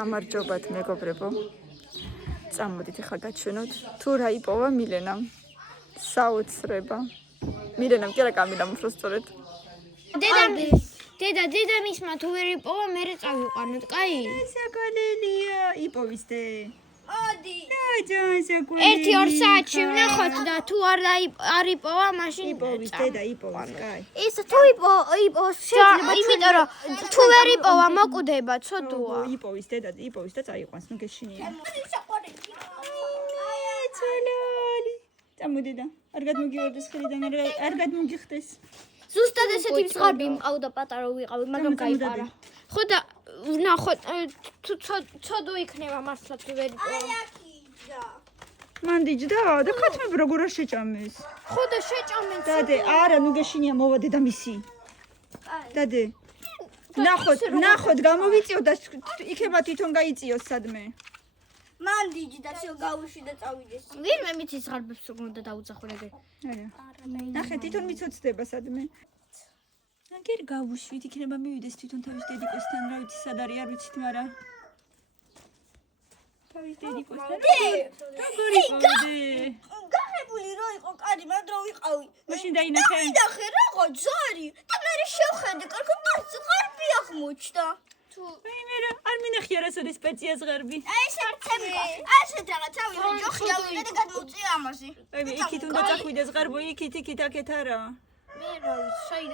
გამარჯობათ მეგობრებო. წამოდით ახლა გაჩვენოთ თუ რა იპოვა მილენამ. საოცრება. მილენამ კი არა კამილამ უფრო სწორედ. დედა მისმა თუ ვერ იპოვა მე წავიყვანოთ, კაი? საკოლელია, იპოვის დე. ადი. საჯანსაკოლელი. 1-2 საათში ვნახოთ და თუ არ იპოვა, მაშინ იპოვის დედა, იპოვის, კაი. ის თუ იპოვოს შეიძლება, იმიტომ რომ თუ ვერ იპოვა, მოკვდება, ცოდოა. იპოვის დედა, იპოვის და წაიყვანს, ნუ გეშინია. წამოდიდა. არ გადმოგივარდეს ხელიდან, არ გადმოგიხდეს. ზუსტად ესეთი მსხარბი მყავდა პატარა ვიყავი, მაგრამ გაიპარა. ხო და ვნახოთ თუ ცოდო იქნება მართლა თუ ვერ იპოვა. მანდიჯდა და ხათმებ როგორ არ შეჭამეს. ხო და შეჭამენ. დადე, არა, ნუ გეშინია მოვადე და მისი. დადე. ნახოთ, გამოვიწიო და იქება თვითონ გაიწიოს სადმე. მანდიჯი და შევ გავუშვი და წავიდეს. ვინმე მიცის ღარბებს უნდა დაუძახურებე. არა. ნახე თვითონ მიცოცდება სადმე. აგერ გავუშვით, იქნება მივიდეს თვითონ თავის დედიკოსთან, რა ვიცი, სად არის, არ ვიცით, მაგრამ თავის დედიკოსთან. როგორი ყოდი? გაღებული რო იყო კარი, მაგრამ რო ვიყავი. მაშინ დაინახე. დაინახე რაღა ძარი და მე შევხედე, კარგი მარც ღარბი აღმოჩნდა. მე რა არ მინახია რასოდეს სპეციას ღარბი. აი ეს ცემკა. ასეთ რაღაც ავიღე ჯოხი ავიღე და გადმოვწია ამაზე. აი იქით უნდა წახვიდეს ღარბო, იქით აქეთ არა. მე რა ვიცი,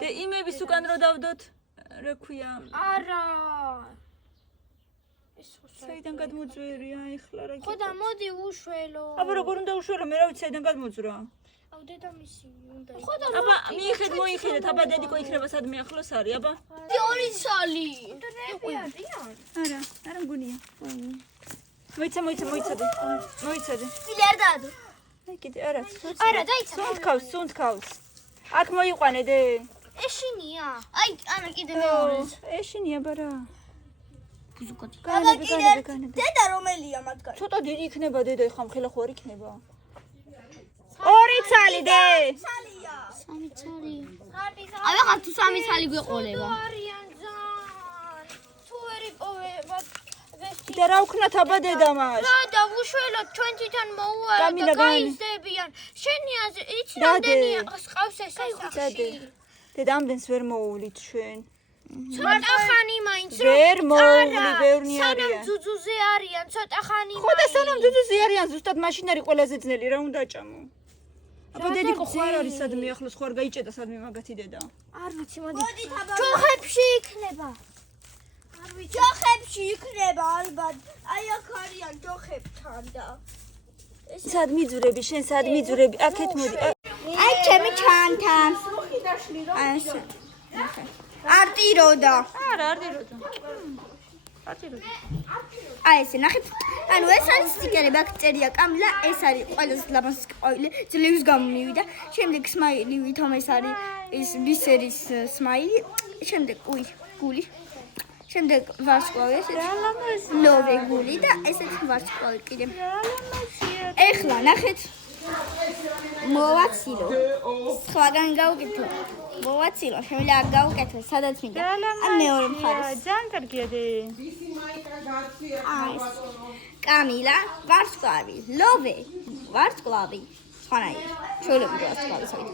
და იმების უკან რო დავდოთ, რა ქვია? არა. საიდან გადმოძვერი, აი ხლა რა ხო და მოდი უშველო. აბა როგორ უნდა უშველო, მე რა ვიცი საიდან გადმოძვრა. აუ დედა მისი უნდა. ხო და აბა მოიხედეთ, აბა დედიკო იქნება სადმე ახლოს არის, აბა. 2 წელი. არა მგონია. მოიცადე. კიდე არ დაადო. აი კიდე არა. არა, დაიცა. სუნთქავს. აქ მოიყვანე დე. ეშინია. აი, ანა კიდე მეორეს. ეშინია ბარა. აბა კიდე დედა რომელია მათგან? ცოტა დიდი იქნება დედა, ხა მხელა ხო არ იქნება. 2 წელი დე. ცალია. 3 წელი. აი ახლა თუ 3 ცალი გვეყოლება. არიან ძან. თუ ვერ იპოვებათ ვესტი. და რა ვქნათ აბა დედა მას? რა და უშველოთ ჩვენ თვითონ მოუვარეთ კამილა, და გაიზდებიან. შენი იცი რამდენია ყავს ეს ასახში. დედა ამდენს ვერ მოუვლით ჩვენ. ცოტა ხანი მაინც ვერ მოუვლი, ბევრნი სანამ არიან. ძუძუზე არიან, ცოტა ხანი ხო და სანამ ძუძუზე არიან, ზუსტად მაშინ არის ყველაზე ძნელი, რა უნდა ჭამო. აბა დედიკო ხო არ არის სადმე ახლოს, ხო არ გაიჭედა სადმე მაგათი დედა. არ ვიცი, მოდი. მოდი თაბა. ჯოხებში იქნება. ჯოხებში იქნება ალბათ. აი აქ არიან ჯოხებთან და სად მიძვრები, შენ სად მიძვრები? აქეთ მოდი. აი ჩემი ჩანთან. აი ეს. არტიროდა. არა, არ დიროდა. აი ესე ნახეთ. ანუ ეს არის სტიკერები, აქ წერია კამილა, ეს არის ყველაზე ლამაზი ყვავილი, ძლევის გამო მივიდა. შემდეგ სმაილი ვითომ ეს არის ის ბისერის სმაილი. შემდეგ გული. შემდეგ ვარსკვლავი ესეთი. ლოვე გული და ესეთი ვარსკვლავი კიდე. ეხლა ნახეთ. მოვაცილო. სხვაგან გავუკეთო. მოვაცილო, შემიძლია არ გავუკეთო, სადაც მინდა. ან მეორე მხარეს. ძალიან კარგია დე. აი. კამილა, ვარსკვლავი, ლოვე, ვარსკვლავი. სხვანაირი. ჩვეულებრივი ვარსკვლავი სოი.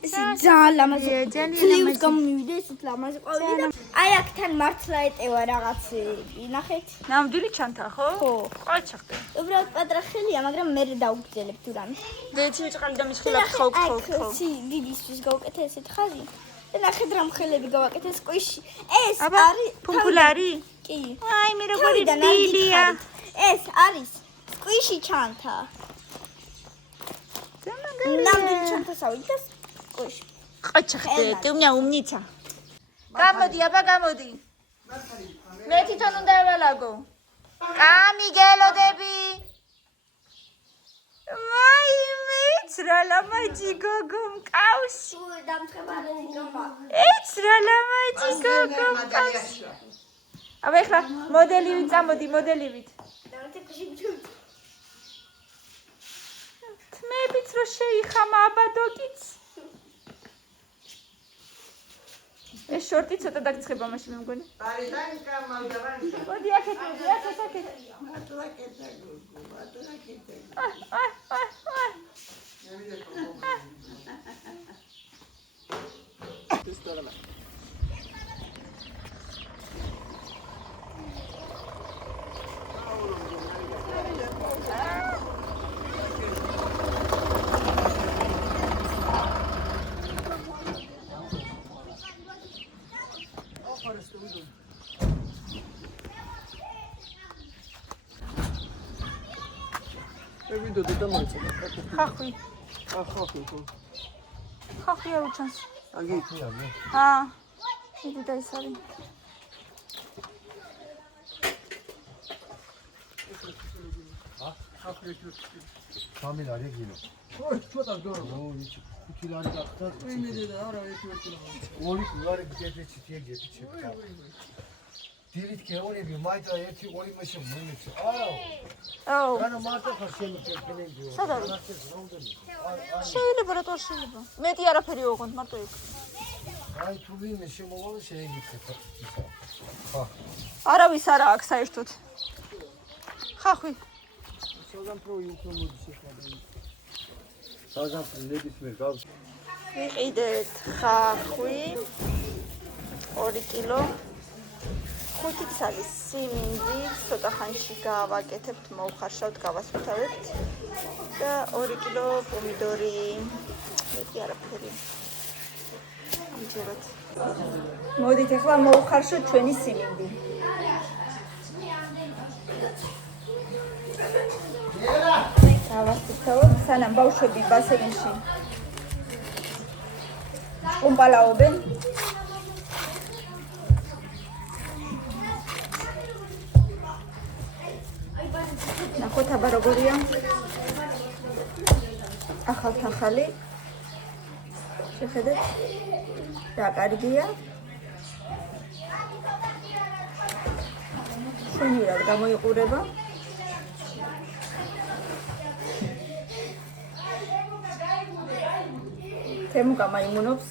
ეს ძალიან ლამაზია, ძლივს გამომივიდა ეს ლამაზი ყვავილი და აი აქთან მართლა ეტევა რაღაცები. ნახეთ. ნამდვილი ჩანთა, ხო? ხო. ყალჩახტე. უბრალოდ პატარა ხელია, მაგრამ მე დავგრძელებ თუ რამე. დეცი ვიჭყალი და მისხილად ხავ. ისი დიდისთვის გავუკეთე ესეთ ხაზი. და ნახეთ რა მხელები გავაკეთე სკვიში. ეს აბა, არის ფუნფულარი? კი. აი, მე როგორი თავიდან არ დილია. გითხარით. ეს არის სკვიში ჩანთა. ნამდვილი ჩანთასავით და სკვიში. ყალჩახტე, ты у меня умница. გამოდი, აბა გამოდი. მე თვითონ უნდა ევალაგო. გამიგელოდები. მაიმე, რა ლამაჯი გოგო მყავს. დამთხებარელი გომა. ეც რა ლამაჯი გოგო მყავს. აბა ეხლა მოდელივით წამოდი, მოდელივით. თმებიც რო შეიხამა აბა დოკიც. ეს შორტი ცოტა დაგცხება მაშინ მე მგონი. მოდი აქეთ, აქეთ. ვიდეო დედამოიცა. ხახვი. ახახი. ხახვი არ უჩანს. აგეთი აგე. იდი და ის არის. Kamil araya geliyor. ცოტა გორო. O hiç kutuları taktılar. ვინმე დედა არა ერთი ვერტილოვანი. Oli kutuları gece çitiye çekti. Dilit keonebi mayda eti oli maşı mınıç. აუ, Bana marta karşıya tekenen diyor. სად არის? შეიძლება რატო არ შეიძლება? მეტი არაფერი ოღონდ მარტო იქ. Ay tuvi meşe movalı şeye gitti. არავის არა აქვს საერთოდ. ხახვი. საგამპრო უფრო მოდის ახლა. Sazan nebismir gavs. ვიყიდეთ ხახვი 2 კილო 5 ცალი სიმინდი ცოტა ხანში გავაკეთებთ, მოვხარშავთ, გავასუფთავებთ და 2 კილო პომიდორი. მეტი არაფერი. ამჯერად. მოდით ახლა მოვხარშოთ ჩვენი სიმინდი. გავასუფთავოთ, სანამ ბავშვები ბასენში ჭუმპალაობენ. ნახოთ აბა როგორია. ახალ-ახალი. შეხედეთ. რა კარგია. შენივრად გამოიყურება. თემუკა მაიმუნობს.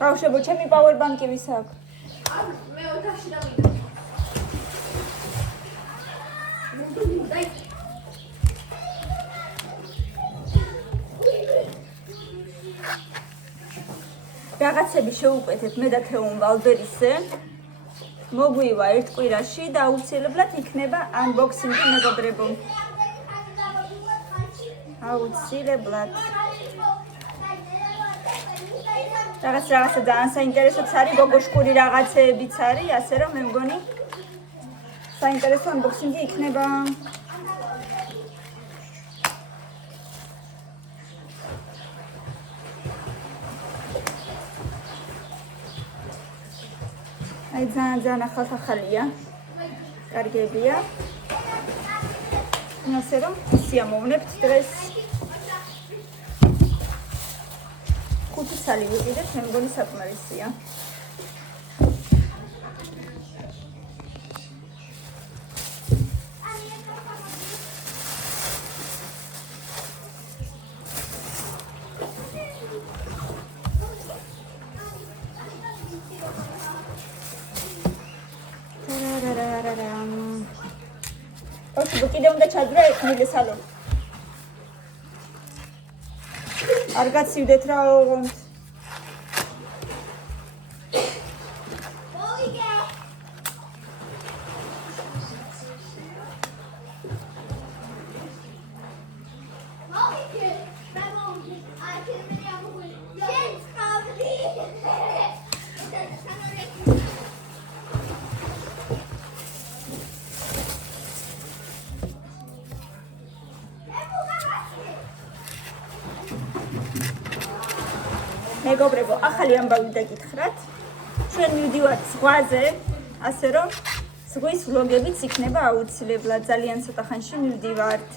ბავშვებო, ჩემი პაუერბანკი ვის აქვს? მე ოთახში დავიდე. რაღაცები შევუკვეთეთ მე და თეომ ვალდერისზე. მოგვივა ერთ კვირაში და აუცილებლად იქნება unboxing-ი მეგობრებო. აუცილებლად. რაღაცა ძალიან საინტერესოც არის, გოგოშკური რაღაცეებიც არის, ასე რომ მე მგონი საინტერესო unboxing-ი იქნება. აი ძალიან ახალ-ახალია. კარგებია. ასე რომ სიამოვნებთ დღეს. 5 ცალი ვიყიდეთ, მე მგონი საკმარისია. კიდე უნდა ჩაძვრა ეხნილი სალო. არ გაცივდეთ რა ოღონდ. მეგობრებო, ახალი ამბავი დაგითხრათ. ჩვენ მივდივართ ზღვაზე, ასე რომ ზღვის ვლოგებიც იქნება აუცილებლად. ძალიან ცოტა ხანში მივდივართ.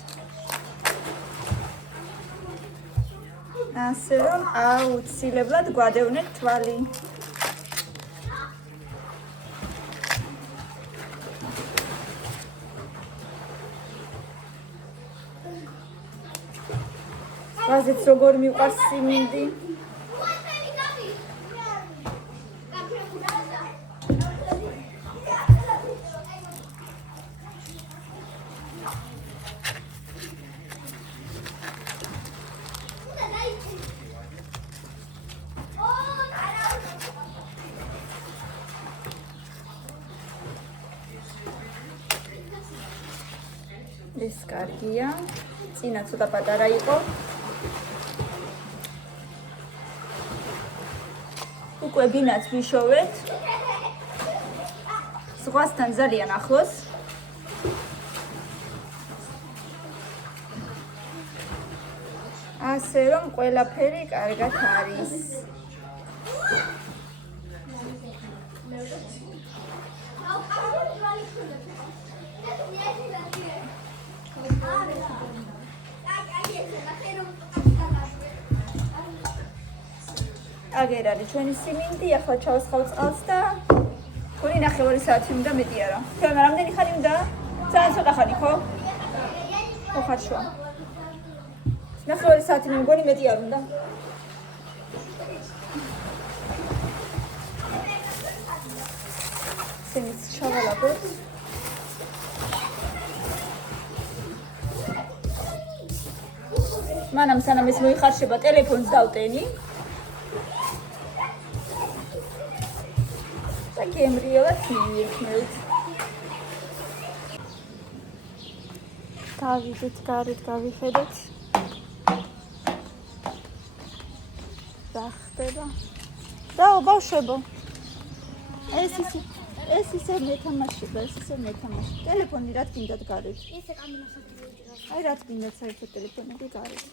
ასე რომ აუცილებლად გვადევნეთ თვალი. ზღვაზეც როგორ მიყვარს სიმინდი. ეს კარგია. წინა ცოტა პატარა იყო. უკვე ბინაც ვიშოვეთ. ზღვასთან ძალიან ახლოს. ასე რომ ყველაფერი კარგად არის. აგერ არის ჩვენი სიმინდი, ახლა ჩავსხავ წყალს და თუნი 9 საათი უნდა მეტი არა. თეონა რამდენი ხანი უნდა? ძალიან ცოტა ხანი ხო? ხო ხარ შუა. 9 საათი მეგონი მეტი არ უნდა. სიმინდს ჩავალაბოთ. მანამ სანამ ეს მოიხარშება ტელეფონს დავტენი. და გემრიელად მივიქნევთ. გავიდეთ გარეთ, გავიხედეთ. რა ხდება? დაო ბავშვებო. ეს ისე მეთამაშება, ეს ისე მეთამაშება. ტელეფონი რა თქინდათ გარეთ? ესე კამერასაკი. აი რა თქინდათ საერთოდ ტელეფონები გარეთ.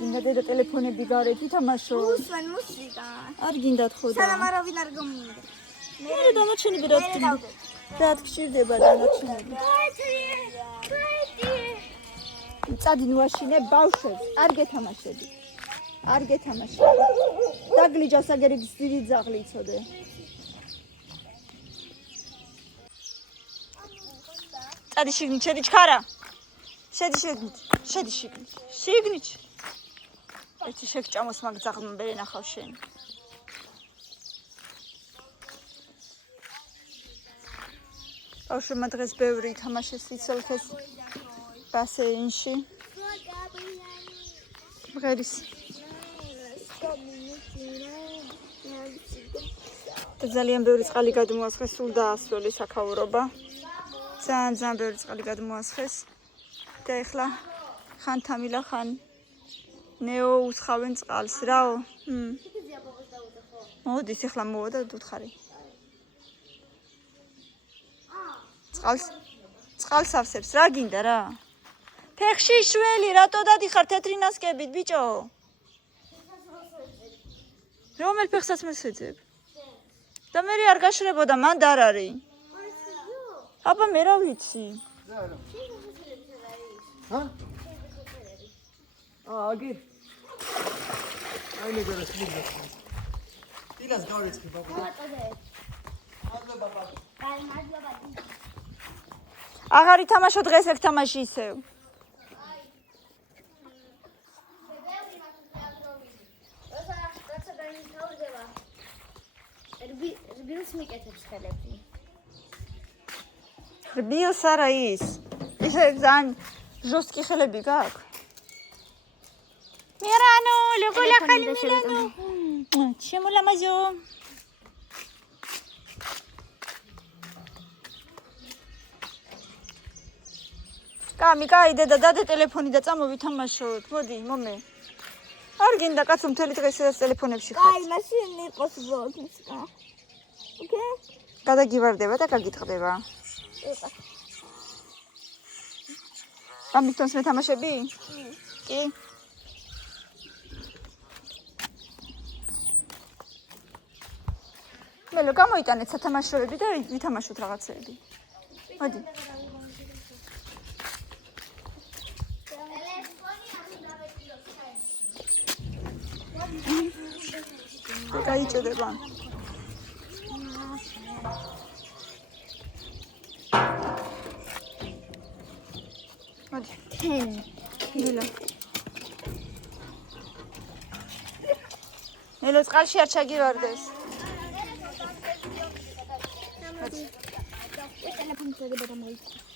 გინდა დედა ტელეფონები გარეთ ვითამაშო. უსმენ მუსიკა. არ გინდათ ხო და. სანამ არავინ არ გამომინდა. მე დანარჩენები რა თქმა რა გჭირდება დანარჩენები. წადი ნუაშინე ბავშვებს, არ გეთამაშები. არ გეთამაშები. დაგლიჯავს აგერი დიდი ძაღლი იცოდე. წადი შიგნით, შედი ჩქარა. შედი შიგნით, შედი შიგნით. შიგნით. ერთი შეგჭამოს მაგ ძაღლმა ვერ ენახავ შენ. ბავშვებმა დღეს ბევრი ითამაშეს სიცოცხლეს ბასეინში. მღერის. და ძალიან ბევრი წყალი გადმოასხეს, სულ დაასრულე საქაურობა. ძალიან ბევრი წყალი გადმოასხეს. და ეხლა ხან თამილა ხან ნეო უსხავენ წყალს, რაო? მოდის ეხლა მოვა და დუთხარი. წყალს ავსებს, რა გინდა რა? ფეხში შველი, რატო დადიხარ თეთრი ნასკებით, ბიჭო? რომელ ფეხსაც მესეძებ? და მე არ გაშრებოდა, მანდ არ არის. აბა მე რა ვიცი? ჰა? აგერ. აი მეგონა სულ. დილას გავიწყი ბაბა. აღარ ითამაშო დღეს ეგ თამაში ისევ. რბილს მიკეთებს ხელები. რბილს არა ის. ისე ძალიან ჟოსტკი ხელები გაქვს. მირანო, ლოგოლა ხალი მირანო. შემოლამაზო. კაი, დედა დადე ტელეფონი და წამოვითამაშოთ. მოდი, მომე. არ გინდა კაცო მთელი დღე ეს ტელეფონებში ხარ. კაი, მაშინ იყოს მუსიკა. ოკეი? გადაგივარდება და გაგიტყდება. გამიგტონს მეთამაშები? კი. მელო გამოიტანეთ სათამაშოები და ვითამაშოთ რაღაცები. მოდი. მიჭდება. მოდი. 10. ნელა. ნელა წყალში არ ჩაგივარდეს. ტელეფონზე გადამოიწვა.